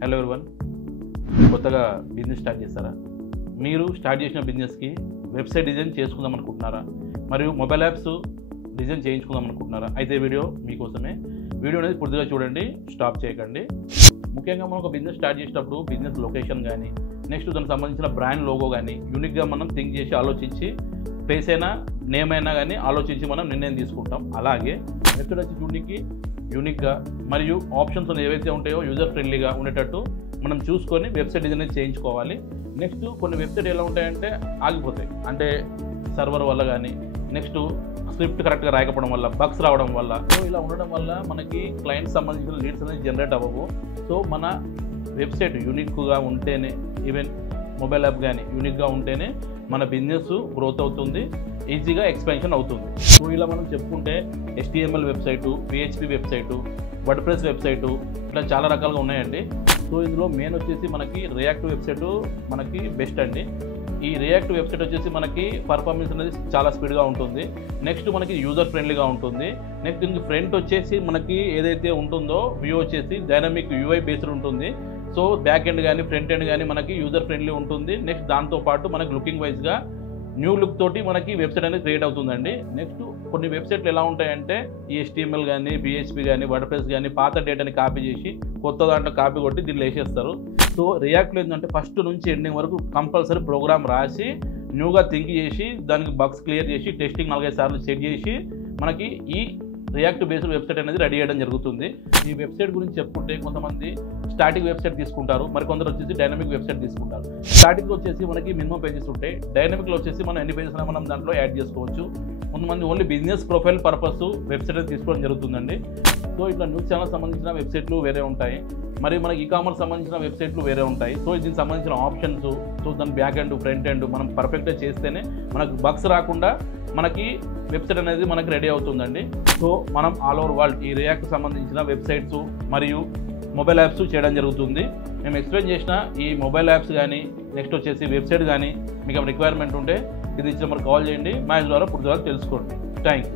Hello everyone, కొత్తగా business start చేస్తారా? మీరు స్టార్ట్ చేసిన బిజినెస్కి వెబ్సైట్ డిజైన్ చేసుకుందాం అనుకుంటున్నారా? మరియు మొబైల్ యాప్స్ డిజైన్ చేయించుకుందాం అనుకుంటున్నారా? అయితే వీడియో మీకోసమే. వీడియో అనేది పూర్తిగా చూడండి, స్టాప్ చేయకండి. ముఖ్యంగా మనం ఒక బిజినెస్ స్టార్ట్ చేసేటప్పుడు బిజినెస్ లొకేషన్ కానీ, నెక్స్ట్ దానికి సంబంధించిన బ్రాండ్ లోగో కానీ యూనిక్గా మనం థింక్ చేసి ఆలోచించి ప్లేస్ అయినా నేమ్ అయినా కానీ ఆలోచించి మనం నిర్ణయం తీసుకుంటాం. అలాగే వెబ్సైట్ వచ్చి చూడడానికి యూనిక్గా మరియు ఆప్షన్స్ ఏవైతే ఉంటాయో యూజర్ ఫ్రెండ్లీగా ఉండేటట్టు మనం చూసుకొని వెబ్సైట్ డిజైన్ చేయించుకోవాలి. నెక్స్ట్ కొన్ని వెబ్సైట్ ఎలా ఉంటాయంటే ఆగిపోతాయి, అంటే సర్వర్ వల్ల కానీ, నెక్స్ట్ స్క్రిప్ట్ కరెక్ట్గా రాయకపోవడం వల్ల, బగ్స్ రావడం వల్ల. సో ఇలా ఉండడం వల్ల మనకి క్లయింట్ సంబంధించిన లీడ్స్ అనేది జనరేట్ అవ్వవు. సో మన వెబ్సైట్ యూనిక్గా ఉంటేనే, ఈవెన్ మొబైల్ యాప్ కానీ యూనిక్గా ఉంటేనే మన బిజినెస్ గ్రోత్ అవుతుంది, ఈజీగా ఎక్స్పాన్షన్ అవుతుంది. సో ఇలా మనం చెప్పుకుంటే HTML website, PHP website, WordPress website, ఇట్లా చాలా రకాలుగా ఉన్నాయండి. సో ఇందులో మెయిన్ వచ్చేసి మనకి రియాక్ట్ వెబ్సైటు మనకి బెస్ట్ అండి. ఈ రియాక్ట్ వెబ్సైట్ వచ్చేసి మనకి పర్ఫార్మెన్స్ అనేది చాలా స్పీడ్గా ఉంటుంది. నెక్స్ట్ మనకి యూజర్ ఫ్రెండ్లీగా ఉంటుంది. నెక్స్ట్ దీనికి ఫ్రంట్ వచ్చేసి మనకి ఏదైతే ఉంటుందో వ్యూ వచ్చేసి డైనమిక్ UI బేస్డ్ ఉంటుంది. సో బ్యాక్ ఎండ్ కానీ ఫ్రంట్ ఎండ్ కానీ మనకి యూజర్ ఫ్రెండ్లీ ఉంటుంది. నెక్స్ట్ దాంతోపాటు మనకి లుకింగ్ వైజ్గా న్యూ లుక్ తోటి మనకి వెబ్సైట్ అనేది క్రియేట్ అవుతుందండి. నెక్స్ట్ కొన్ని వెబ్సైట్లు ఎలా ఉంటాయంటే ఈ HTML కానీ, PHP కానీ, వర్డ్ప్రెస్ కానీ పాత డేటాని కాపీ చేసి కొత్త దాంట్లో కాపీ కొట్టి దీన్ని వేసేస్తారు. సో రియాక్ట్లో ఏంటంటే ఫస్ట్ నుంచి ఎండింగ్ వరకు కంపల్సరీ ప్రోగ్రామ్ రాసి న్యూగా థింక్ చేసి దానికి బగ్స్ క్లియర్ చేసి టెస్టింగ్ 4-5 సార్లు చెక్ చేసి మనకి ఈ రియాక్ట్ బేస్డ్ వెబ్సైట్ అనేది రెడీ చేయడం జరుగుతుంది. ఈ వెబ్సైట్ గురించి చెప్పుకుంటే కొంతమంది స్టాటిక్ వెబ్సైట్ తీసుకుంటారు, మరికొందరు వచ్చేసి డైనమిక్ వెబ్సైట్ తీసుకుంటారు. స్టాటిక్లో వచ్చేసి మనకి మినిమం పేజెస్ ఉంటాయి, డైనమిక్లో వచ్చేసి మనం ఎన్ని పేజెస్ అయినా మనం దాంట్లో యాడ్ చేసుకోవచ్చు. కొంతమంది only business profile purpose website అనేది తీసుకోవడం జరుగుతుందండి. సో ఇట్లా న్యూస్ ఛానల్ సంబంధించిన వెబ్సైట్లు వేరే ఉంటాయి, మరి మనకి ఈకామర్స్ సంబంధించిన వెబ్సైట్లు వేరే ఉంటాయి. సో దీనికి సంబంధించిన ఆప్షన్స్, సో దాని బ్యాక్ ఎండ్ ఫ్రంట్ ఎండ్ మనం పర్ఫెక్ట్గా చేస్తేనే మనకు బగ్స్ రాకుండా మనకి వెబ్సైట్ అనేది మనకి రెడీ అవుతుందండి. సో మనం ఆల్ ఓవర్ వరల్డ్ ఈ రియాక్ట్ సంబంధించిన వెబ్సైట్స్ మరియు మొబైల్ యాప్స్ చేయడం జరుగుతుంది. మేము ఎక్స్ప్లెయిన్ చేసిన ఈ మొబైల్ యాప్స్ కానీ, నెక్స్ట్ వచ్చేసి వెబ్సైట్ కానీ మీకు రిక్వైర్మెంట్ ఉంటే ఇది ఇచ్చిన మరి కాల్ చేయండి, మా ద్వారా పూర్తిగా తెలుసుకోండి. Thank you.